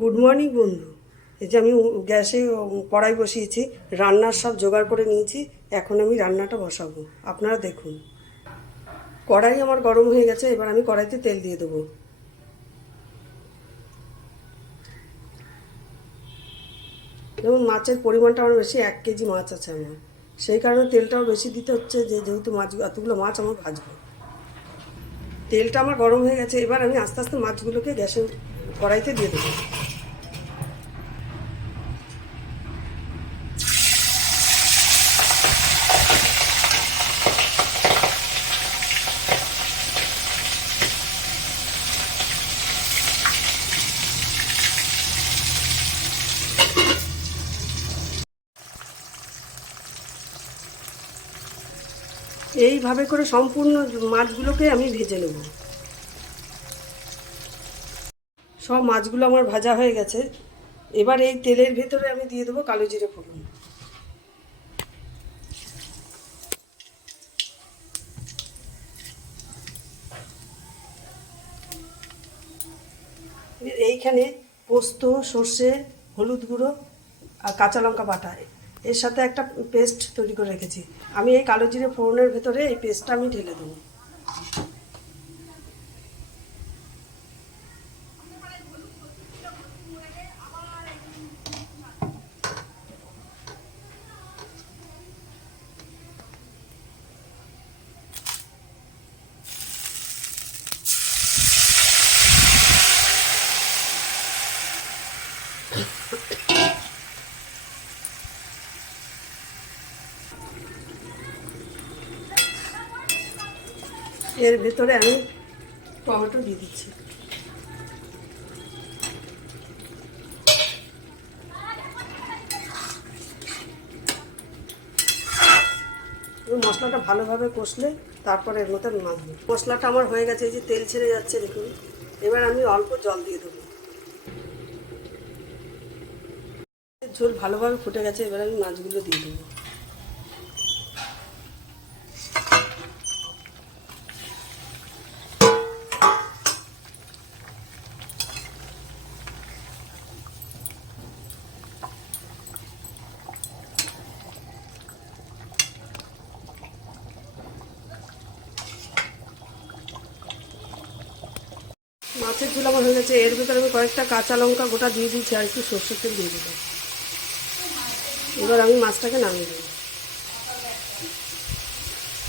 Good morning বন্ধু। এই যে আমি গ্যাসে কড়াই বসিয়েছি, রান্নার সব জোগাড় করে নিয়েছি, এখন আমি রান্নাটা বসাবো। আপনারা দেখুন। কড়াই আমার গরম হয়ে গেছে, এবার আমি কড়াইতে তেল দিয়ে দেবো। যেমন মাছের পরিমাণটা আমার বেশি, এক কেজি মাছ আছে আমার। সেই কারণে তেলটাও বেশি দিতে হচ্ছে, যে যেহেতু মাছ, এতগুলো মাছ আমার ভাজবো। তেলটা আমার গরম হয়ে গেছে, এবার আমি আস্তে আস্তে মাছগুলোকে গ্যাসের কড়াইতে দিয়ে দেবো। এইভাবে করে সম্পূর্ণ মাছগুলোকে আমি ভেজে নেব। সব মাছগুলো আমার ভাজা হয়ে গেছে। এবার এই তেলের ভেতরে আমি দিয়ে দেবো কালো জিরে ফোড়ন। এইখানে পোস্ত, সর্ষে, হলুদ গুঁড়ো আর কাঁচা লঙ্কা বাটা। এর সাথে একটা পেস্ট তৈরি করে রেখেছি। আমি এই কালো জিরে ফোড়নের ভেতরে এই পেস্টটা আমি ঢেলে দেবো। এর ভেতরে আমি টমেটো দিয়ে দিচ্ছি। মশলাটা ভালোভাবে কষলে তারপরে এর মাছ দেবো মশলাটা আমার হয়ে গেছে, এই যে তেল ছেড়ে যাচ্ছে, দেখুন। এবার আমি অল্প জল দিয়ে দেবো। ঝোল ভালোভাবে ফুটে গেছে, এবার আমি মাছগুলো দিয়ে দেবো। মাছের ঝোল আমার হয়ে গেছে, এর ভেতরে আমি কয়েকটা কাঁচা লঙ্কা গোটা দিয়ে দিয়েছি আর একটু সর্ষের তেল দিয়ে দেবো এবার আমি মাছটাকে নামিয়ে দেবো